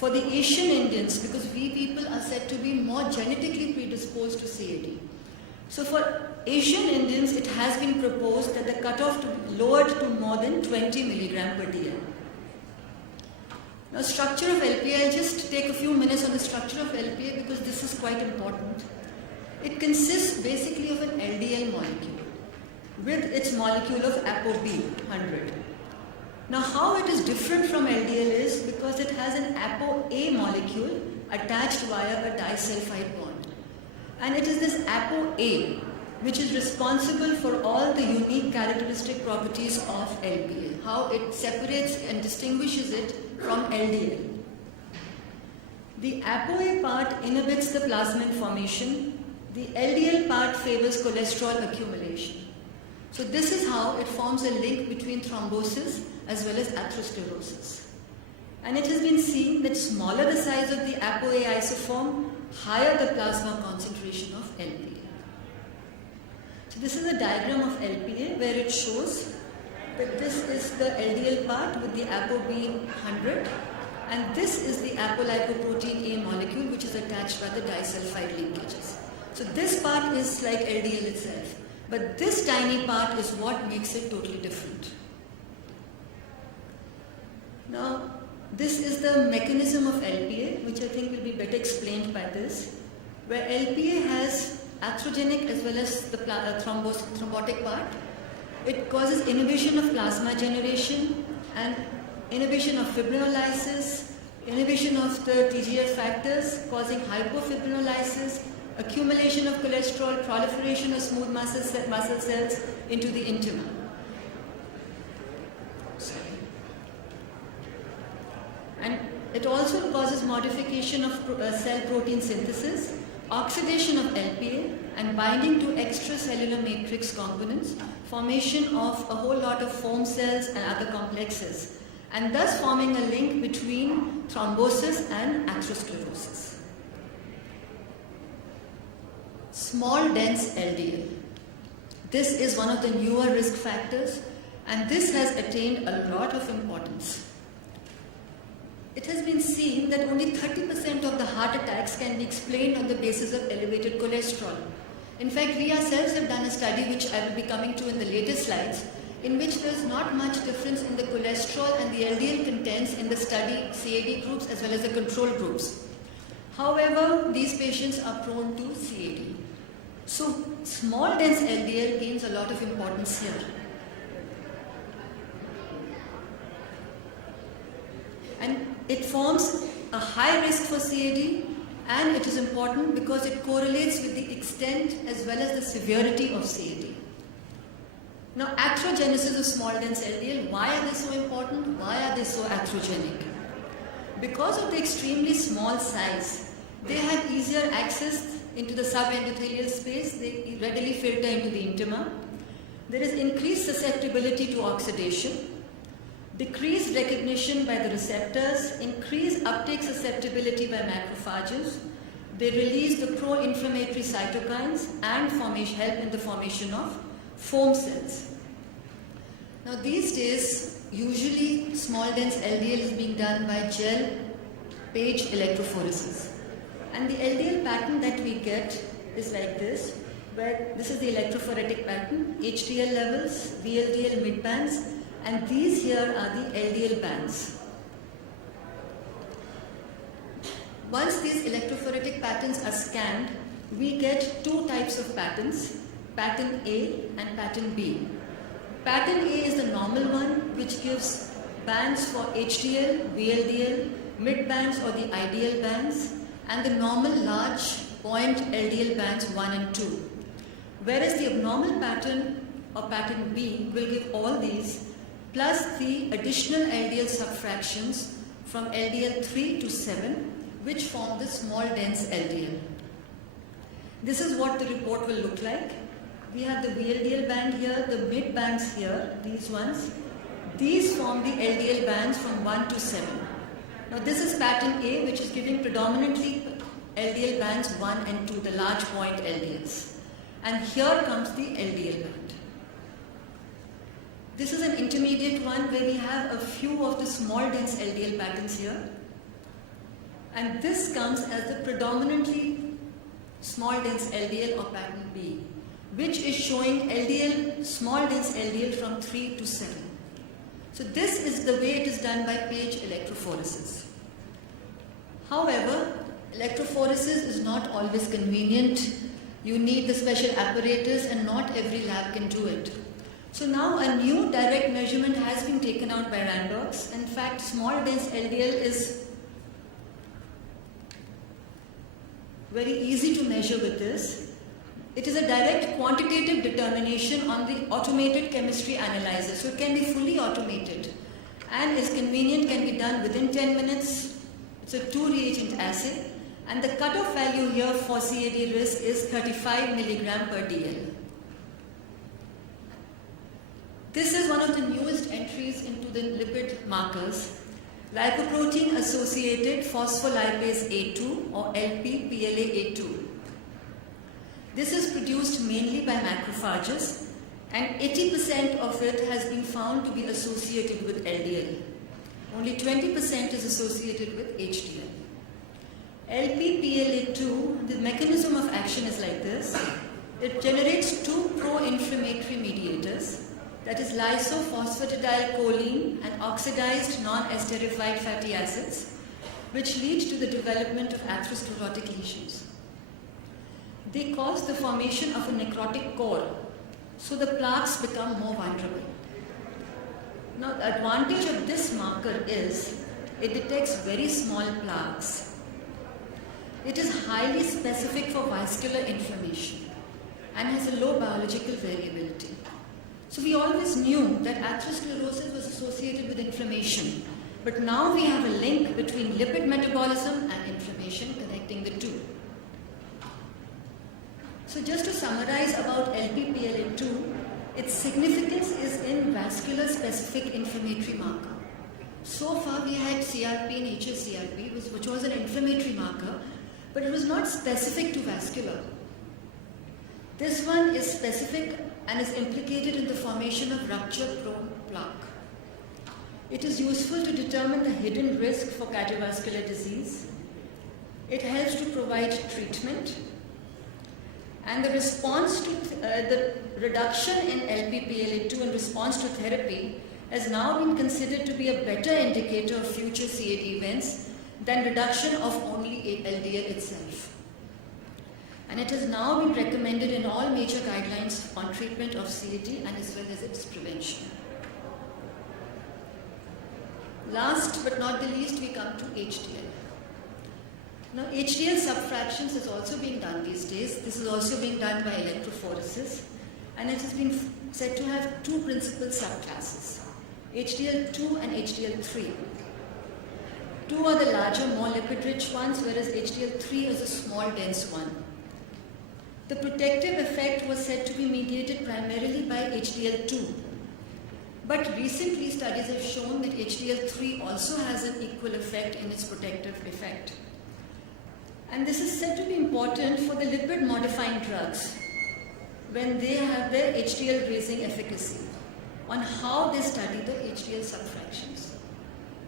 for the Asian Indians, because we people are said to be more genetically predisposed to CAD. So for Asian Indians, it has been proposed that the cutoff to be lowered to more than 20 milligram per dl. Now, structure of LPA, I'll just take a few minutes on the structure of LPA because this is quite important. It consists basically of an LDL molecule with its molecule of ApoB 100. Now, how it is different from LDL is because it has an ApoA molecule attached via a disulfide bond. And it is this ApoA which is responsible for all the unique characteristic properties of LPA, how it separates and distinguishes it from LDL. The ApoA part inhibits the plasmin formation. The LDL part favors cholesterol accumulation. So this is how it forms a link between thrombosis as well as atherosclerosis. And it has been seen that smaller the size of the ApoA isoform, higher the plasma concentration of LPA. So this is a diagram of LPA where it shows that this is the LDL part with the ApoB 100, and this is the apolipoprotein A molecule which is attached by the disulfide linkages. So this part is like LDL itself, but this tiny part is what makes it totally different. Now, this is the mechanism of LPA, which I think will be better explained by this, where LPA has atherogenic as well as the thrombotic part. It causes inhibition of plasma generation and inhibition of fibrinolysis, inhibition of the TGF factors, causing hypofibrinolysis, accumulation of cholesterol, proliferation of smooth muscle cells into the intima. And it also causes modification of cell protein synthesis, oxidation of LPA, and binding to extracellular matrix components, formation of a whole lot of foam cells and other complexes, and thus forming a link between thrombosis and atherosclerosis. Small dense LDL. This is one of the newer risk factors, and this has attained a lot of importance. It has been seen that only 30% of the heart attacks can be explained on the basis of elevated cholesterol. In fact, we ourselves have done a study, which I will be coming to in the later slides, in which there is not much difference in the cholesterol and the LDL contents in the study CAD groups as well as the control groups. However, these patients are prone to CAD. So, small dense LDL gains a lot of importance here. And it forms a high risk for CAD, and it is important because it correlates with the extent as well as the severity of CAD. Now, atherogenesis of small dense LDL, why are they so important? Why are they so atherogenic? Because of the extremely small size, they have easier access into the subendothelial space, they readily filter into the intima. There is increased susceptibility to oxidation, decreased recognition by the receptors, increased uptake susceptibility by macrophages. They release the pro-inflammatory cytokines and help in the formation of foam cells. Now these days, usually small dense LDL is being done by gel page electrophoresis. And the LDL pattern that we get is like this, where this is the electrophoretic pattern, HDL levels, VLDL midbands, and these here are the LDL bands. Once these electrophoretic patterns are scanned, we get two types of patterns, pattern A and pattern B. Pattern A is the normal one, which gives bands for HDL, VLDL, midbands or the ideal bands, and the normal large point LDL bands 1 and 2. Whereas the abnormal pattern or pattern B will give all these plus the additional LDL subfractions from LDL 3 to 7, which form the small dense LDL. This is what the report will look like. We have the VLDL band here, the mid bands here, these ones. These form the LDL bands from 1 to 7. Now this is pattern A, which is giving predominantly LDL bands 1 and 2, the large point LDLs. And here comes the LDL band. This is an intermediate one where we have a few of the small dense LDL patterns here. And this comes as the predominantly small dense LDL or pattern B, which is showing LDL, small dense LDL from 3 to 7. So this is the way it is done by page electrophoresis. However, electrophoresis is not always convenient. You need the special apparatus and not every lab can do it. So now a new direct measurement has been taken out by Randox. In fact, small dense LDL is very easy to measure with this. It is a direct quantitative determination on the automated chemistry analyzer. So it can be fully automated and is convenient, can be done within 10 minutes. It's a 2-reagent assay. And the cutoff value here for CAD risk is 35 milligram per DL. This is one of the newest entries into the lipid markers, lipoprotein associated phospholipase A2 or LP-PLA-A2. This is produced mainly by macrophages and 80% of it has been found to be associated with LDL. Only 20% is associated with HDL. LP-PLA2, the mechanism of action is like this. It generates two pro-inflammatory mediators, that is lysophosphatidyl-choline and oxidized non-esterified fatty acids, which lead to the development of atherosclerotic lesions. They cause the formation of a necrotic core, so the plaques become more vulnerable. Now, the advantage of this marker is it detects very small plaques. It is highly specific for vascular inflammation and has a low biological variability. So we always knew that atherosclerosis was associated with inflammation, but now we have a link between lipid metabolism and inflammation connecting the two. So just to summarize about LP-PLA2, its significance is in vascular specific inflammatory marker. So far we had CRP and hsCRP, which was an inflammatory marker, but it was not specific to vascular. This one is specific and is implicated in the formation of rupture-prone plaque. It is useful to determine the hidden risk for cardiovascular disease. It helps to provide treatment. And the response to the reduction in LP-PLA2 in response to therapy has now been considered to be a better indicator of future CAD events than reduction of only LDL itself. And it has now been recommended in all major guidelines on treatment of CAD and as well as its prevention. Last but not the least, we come to HDL. Now, HDL subfractions is also being done these days. This is also being done by electrophoresis, and it has been said to have two principal subclasses, HDL2 and HDL3. 2 are the larger, more lipid-rich ones, whereas HDL3 is a small, dense one. The protective effect was said to be mediated primarily by HDL2. But recently, studies have shown that HDL3 also has an equal effect in its protective effect. And this is said to be important for the lipid-modifying drugs when they have their HDL-raising efficacy on how they study the HDL subfractions.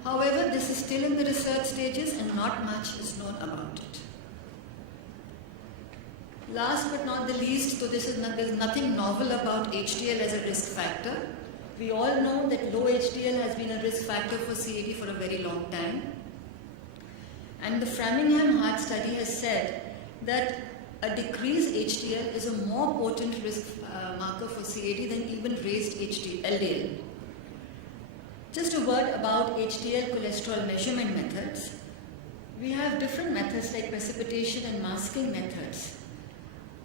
However, this is still in the research stages and not much is known about it. Last but not the least, so there's nothing novel about HDL as a risk factor. We all know that low HDL has been a risk factor for CAD for a very long time. And the Framingham Heart Study has said that a decreased HDL is a more potent risk marker for CAD than even raised LDL. Just a word about HDL cholesterol measurement methods. We have different methods like precipitation and masking methods,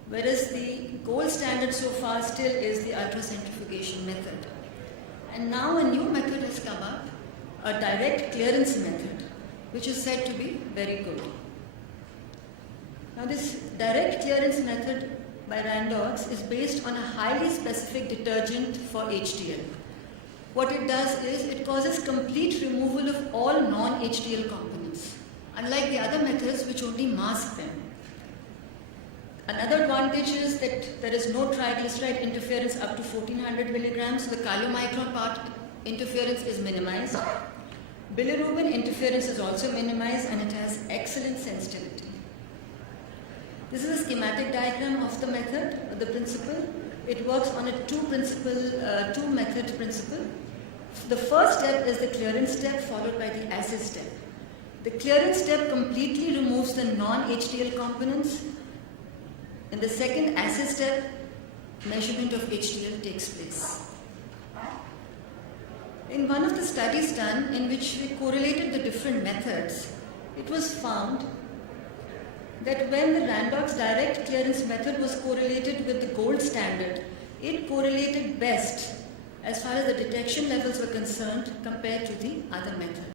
whereas the gold standard so far still is the ultracentrifugation method. And now a new method has come up, a direct clearance method, which is said to be very good. Now this direct clearance method by Randox is based on a highly specific detergent for HDL. What it does is it causes complete removal of all non-HDL components, unlike the other methods which only mask them. Another advantage is that there is no triglyceride interference up to 1400 milligrams, so the chylomicron part interference is minimized. Bilirubin interference is also minimized and it has excellent excellent sensitivity. This is a schematic diagram of the method, the principle. It works on a two-method principle. The first step is the clearance step followed by the acid step. The clearance step completely removes the non-HDL components. In the second acid step, measurement of HDL takes place. In one of the studies done in which we correlated the different methods, it was found that when the Randolph's direct clearance method was correlated with the gold standard, it correlated best as far as the detection levels were concerned compared to the other method.